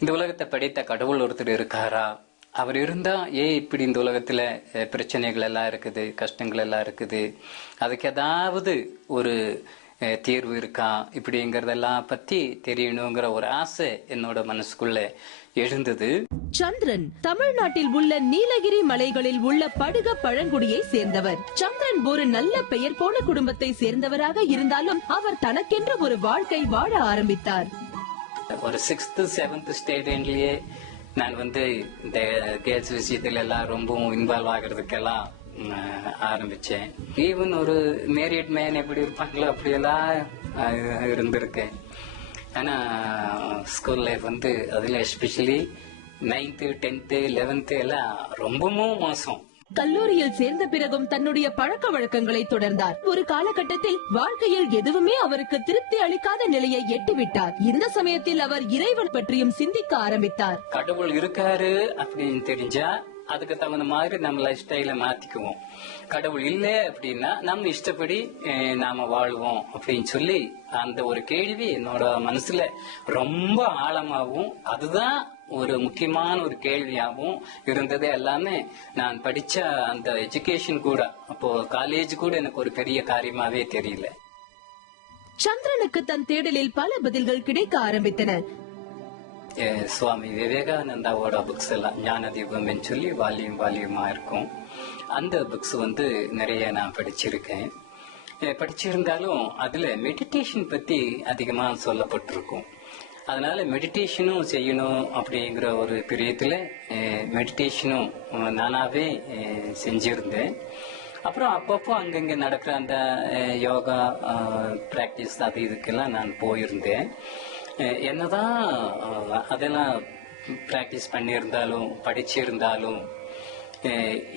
இந்த உலகத்தை படைத்த கடவுள் ஒருத்தர் இருக்காரா, அவர் இருந்தா ஏன் இப்படி இந்த உலகத்துல பிரச்சனைகள் எல்லாம் இருக்குது, கஷ்டங்கள் எல்லாம் இருக்குது, அதுக்கு ஏதாவது ஒரு தீர்வு இருக்கா, இப்படிங்கறதெல்லாம் பத்தி தெரியணுங்கிற ஒரு ஆசை என்னோட மனசுக்குள்ள எழுந்தது. சந்திரன் தமிழ்நாட்டில் உள்ள நீலகிரி மலைகளில் உள்ள படுக பழங்குடியை சேர்ந்தவர். சந்திரன் ஒரு நல்ல பெயர் போன குடும்பத்தை சேர்ந்தவராக இருந்தாலும் அவர் தனக்கென்ற ஒரு வாழ்க்கை வாழ ஆரம்பித்தார். ஒரு 6th 7th ஸ்டேஜ்லயே நான் இந்த கேர்ள்ஸ் விஷயத்துல எல்லாம் ரொம்பவும் இன்வால்வ் ஆகிறதுக்கெல்லாம் ஆரம்பிச்சேன். ஈவன் ஒரு மேரிட் மேன் எப்படி இருப்பாங்களோ அப்படியெல்லாம் இருந்திருக்கேன். ஆனா ஸ்கூல் லைஃப் அதுல எஸ்பெஷலி 9th 10th 11th எல்லாம் ரொம்பவும் மோசம். கல்லூரியில் சேர்ந்த பிறகும் தன்னுடைய பழக்க வழக்கங்களை தொடர்ந்தார். ஒரு காலகட்டத்தில் வாழ்க்கையில் எதுவுமே அவருக்கு திருப்தி அளிக்காத நிலையை எட்டிவிட்டார். இந்த சமயத்தில் அவர் இறைவன் பற்றியும் சிந்திக்க ஆரம்பித்தார். கடவுள் இருக்காரு அப்படின்னு தெரிஞ்சா அதுக்கு தகுந்த மாதிரி நம்ம லைஃப் ஸ்டைல மாத்திக்குவோம். கடவுள் இல்லை அப்படின்னா நம்ம இஷ்டப்படி நாம வாழ்வோம் அப்படின்னு சொல்லி அந்த ஒரு கேள்வி என்னோட மனசுல ரொம்ப ஆழமாகவும் அதுதான் ஒரு முக்கியமான ஒரு கேள்வியாகவும் இருந்தது. எல்லாமே நான் படிச்ச அந்த எஜுகேஷன் கூட, அப்போ காலேஜ் கூட எனக்கு ஒரு பெரிய காரியமாவே தெரியல. சந்திரனுக்கு தன் தேடலில் பல பதில்கள் கிடைக்க ஆரம்பித்தன. சுவாமி விவேகானந்தாவோட புக்ஸ் எல்லாம் ஞான தீபம் சொல்லி வால்யூமா இருக்கும். அந்த புக்ஸ் நிறைய நான் படிச்சிருக்கேன். படிச்சிருந்தாலும் அதுல மெடிடேஷன் பத்தி அதிகமா சொல்லப்பட்டிருக்கும். அதனால மெடிடேஷனும் செய்யணும் அப்படிங்கிற ஒரு பிரியத்துல மெடிடேஷனும் நானாவே செஞ்சிருந்தேன். அப்புறம் அப்பப்போ அங்கங்க நடக்கிற அந்த யோகா பிராக்டிஸ் அது இதுக்கெல்லாம் நான் போயிருந்தேன். என்னதான் அதெல்லாம் பிராக்டிஸ் பண்ணியிருந்தாலும் படிச்சிருந்தாலும்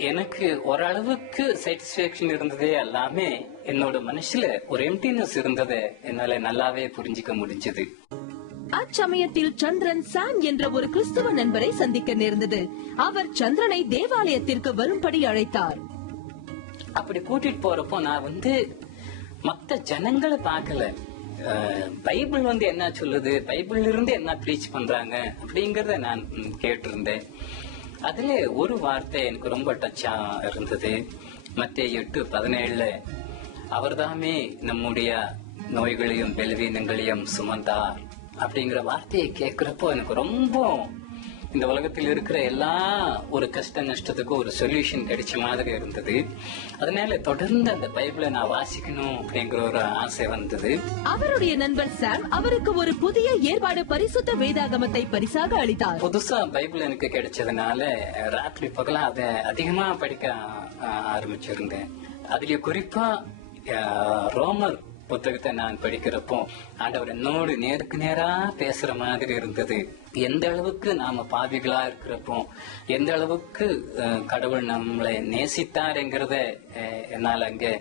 எனக்கு ஓரளவுக்கு சாட்டிஸ்பாக்சன் இருந்ததே எல்லாமே என்னோட மனசுல ஒரு எம்டினஸ் இருந்ததை என்னால நல்லாவே புரிஞ்சுக்க முடிஞ்சது. அச்சமயத்தில் சந்திரன் சாம் என்ற ஒரு கிறிஸ்துவ நண்பரை சந்திக்க நேர்ந்தது. அவர் சந்திரனை தேவாலயத்திற்கு வரும்படி அழைத்தார். அப்படி கூட்டிட்டு போறப்போ நான் மத்த ஜனங்களை பார்க்கல. பைபிள் என்ன சொல்லுது, பைபிள் இருந்து என்ன ப்ரீச் பண்றாங்க அப்படிங்கறத நான் கேட்டிருந்தேன். அதுல ஒரு வார்த்தை எனக்கு ரொம்ப டச்சா இருந்தது. மத்தேயு 8:17 அவர்தாமே நம்முடைய நோய்களையும் பலவீனங்களையும் சுமந்தார் அப்படிங்கிற வார்த்தையை கேட்கிறப்போ எனக்கு ரொம்ப இந்த உலகத்தில் இருக்கிற எல்லா ஒரு கஷ்ட நஷ்டத்துக்கும் ஒரு சொல்யூஷன் கிடைச்ச மாதிரி இருந்தது. அதனால தொடர்ந்து அந்த பைபிளை நான் வாசிக்கணும் அப்படிங்கிற ஒரு ஆசை வந்தது. அவருடைய நண்பர் சாம் அவருக்கு ஒரு புதிய ஏற்பாடு பரிசுத்த வேதாகமத்தை பரிசாக அளித்தார். புதுசா பைபிள் எனக்கு கிடைச்சதுனால ராத்திரி பகலா அதை அதிகமா படிக்க ஆரம்பிச்சிருந்தேன். அதுல குறிப்பா ரோமர் புத்தகத்தை நான் படிக்கிறப்போ ஆண்டவர் என்னோடு நேருக்கு நேரா பேசுற மாதிரி இருந்தது. எந்த அளவுக்கு நாம பாவிகளா இருக்கிறப்போ எந்த அளவுக்கு கடவுள் நம்மளை நேசித்தாருங்கிறத என்னால அங்க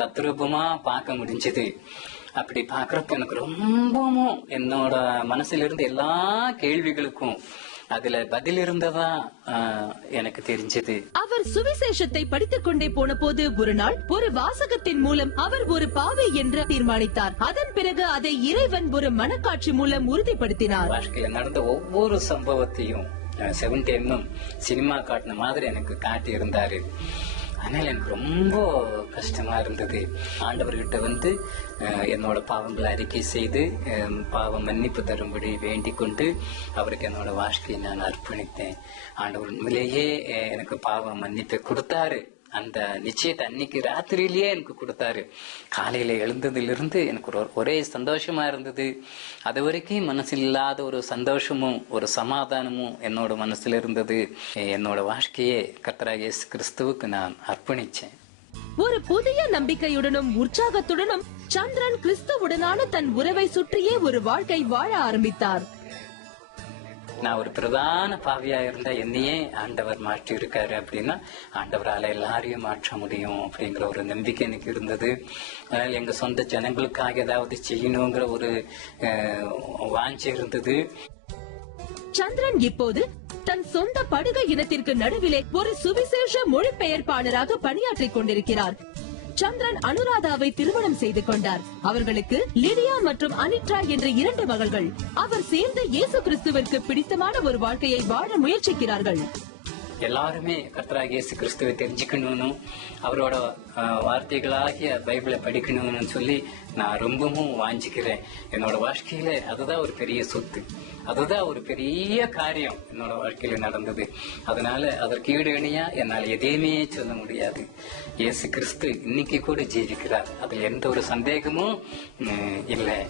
தத்ரூபமா பார்க்க முடிஞ்சது. அப்படி பாக்குறப்ப எனக்கு ரொம்பவும் என்னோட மனசுல இருந்து எல்லா கேள்விகளுக்கும் அதுல பதில் இருந்ததா எனக்கு தெரிஞ்சது. அவர் சுவிசேஷத்தை படித்துக் கொண்டே போன போது ஒரு நாள் ஒரு வாசகத்தின் மூலம் அவர் ஒரு பாவி என்று தீர்மானித்தார். அதன் பிறகு அதை இறைவன் ஒரு மனக்காட்சி மூலம் உறுதிப்படுத்தினார். வாழ்க்கையில நடந்த ஒவ்வொரு சம்பவத்தையும் 7 சினிமா காட்டின மாதிரி எனக்கு காட்டி இருந்தாரு. அதனால எனக்கு ரொம்ப கஷ்டமா இருந்தது. ஆண்டவர்கிட்ட என்னோட பாவங்களை அறிக்கை செய்து பாவ மன்னிப்பு தரும்படி வேண்டிக் கொண்டு அவருக்கு என்னோட வாழ்க்கையை நான் அர்ப்பணித்தேன். ஆண்டவர் உண்மையிலேயே எனக்கு பாவ மன்னிப்பை கொடுத்தாரு. அந்த நிச்சயத்தை அன்னைக்கு ராத்திரியிலேயே எனக்கு கொடுத்தாரு. காலையில எழுந்ததிலிருந்து எனக்கு ஒரே சந்தோஷமா இருந்தது. அது வரைக்கும் மனசில் இல்லாத ஒரு சந்தோஷமும் ஒரு சமாதானமும் என்னோட மனசுல இருந்தது. என்னோட வாழ்க்கையே கர்த்தராகிய இயேசு கிறிஸ்துவுக்கு நான் அர்ப்பணிச்சேன். ஒரு புதிய நம்பிக்கையுடனும் உற்சாகத்துடனும் சந்திரன் கிறிஸ்துவுடனான தன் உறவை சுற்றியே ஒரு வாழ்க்கை வாழ ஆரம்பித்தார். நான் ஒரு பிரதான பாவியா இருந்தா என்னையே ஆண்டவர் மாற்றி இருக்காரு அப்படின்னா ஆண்டவரால எல்லாரையும் மாற்ற முடியும் அப்படிங்கிற ஒரு நம்பிக்கை எனக்கு இருந்தது. அதனால எங்க சொந்த ஜனங்களுக்காக ஏதாவது செய்யணுங்கிற ஒரு வாஞ்சி இருந்தது. சந்திரன் இப்போது தன் சொந்த படுகை இனத்திற்கு நடுவிலே ஒரு சுவிசேஷ மொழிபெயர்ப்பாளராக பணியாற்றிக் கொண்டிருக்கிறார். சந்திரன் அனுராதாவை திருமணம் செய்து கொண்டார். அவர்களுக்கு லிடியா மற்றும் அனிட்ரா என்ற 2 மகள்கள். அவர் சேர்ந்து இயேசு கிறிஸ்துவிற்கு பிடித்தமான ஒரு வாழ்க்கையை வாழ முயற்சிக்கிறார்கள். எல்லாருமே கர்த்தராகிய இயேசு கிறிஸ்துவை தெரிஞ்சுக்கணும்னு, அவரோட வார்த்தைகளாகிய பைபிளை படிக்கணும்னு சொல்லி நான் ரொம்பவும் வாஞ்சிக்கிறேன். என்னோட வாழ்க்கையில அதுதான் ஒரு பெரிய சொத்து, அதுதான் ஒரு பெரிய காரியம் என்னோட வாழ்க்கையில நடந்தது. அதனால அதற்கு ஈடு இணையா என்னால் எதையுமே சொல்ல முடியாது. இயேசு கிறிஸ்து இன்னைக்கு கூட ஜீவிக்கிறார், அதுல எந்த ஒரு சந்தேகமும் இல்லை.